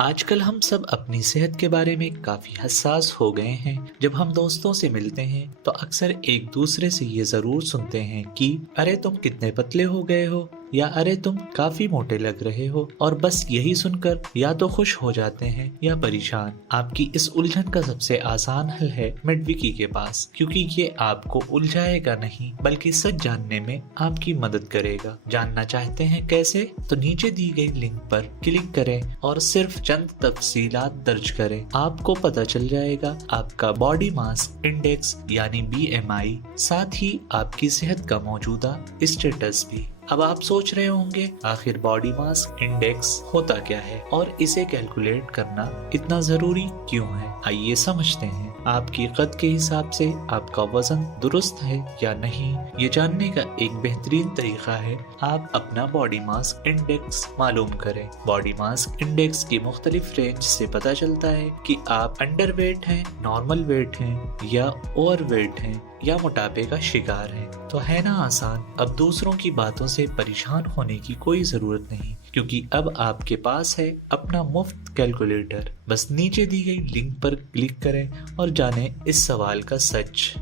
آج کل ہم سب اپنی صحت کے بارے میں کافی حساس ہو گئے ہیں۔ جب ہم دوستوں سے ملتے ہیں تو اکثر ایک دوسرے سے یہ ضرور سنتے ہیں کہ ارے تم کتنے پتلے ہو گئے ہو، یا ارے تم کافی موٹے لگ رہے ہو، اور بس یہی سن کر یا تو خوش ہو جاتے ہیں یا پریشان۔ آپ کی اس الجھن کا سب سے آسان حل ہے میڈویکی کے پاس، کیونکہ یہ آپ کو الجھائے گا نہیں بلکہ سچ جاننے میں آپ کی مدد کرے گا۔ جاننا چاہتے ہیں کیسے؟ تو نیچے دی گئی لنک پر کلک کریں اور صرف چند تفصیلات درج کریں۔ آپ کو پتہ چل جائے گا آپ کا باڈی ماس انڈیکس یعنی BMI، ساتھ ہی آپ کی صحت کا موجودہ اسٹیٹس بھی۔ اب آپ سوچ رہے ہوں گے آخر باڈی ماس انڈیکس ہوتا کیا ہے اور اسے کیلکولیٹ کرنا اتنا ضروری کیوں ہے؟ آئیے سمجھتے ہیں۔ آپ کی قد کے حساب سے آپ کا وزن درست ہے یا نہیں، یہ جاننے کا ایک بہترین طریقہ ہے آپ اپنا باڈی ماس انڈیکس معلوم کریں۔ باڈی ماس انڈیکس کی مختلف رینج سے پتہ چلتا ہے کہ آپ انڈر ویٹ ہیں، نارمل ویٹ ہیں یا اوور ویٹ ہیں یا موٹاپے کا شکار ہیں۔ تو ہے نا آسان؟ اب دوسروں کی باتوں سے پریشان ہونے کی کوئی ضرورت نہیں، کیونکہ اب آپ کے پاس ہے اپنا مفت کیلکولیٹر۔ بس نیچے دی گئی لنک پر کلک کریں اور جانیں اس سوال کا سچ۔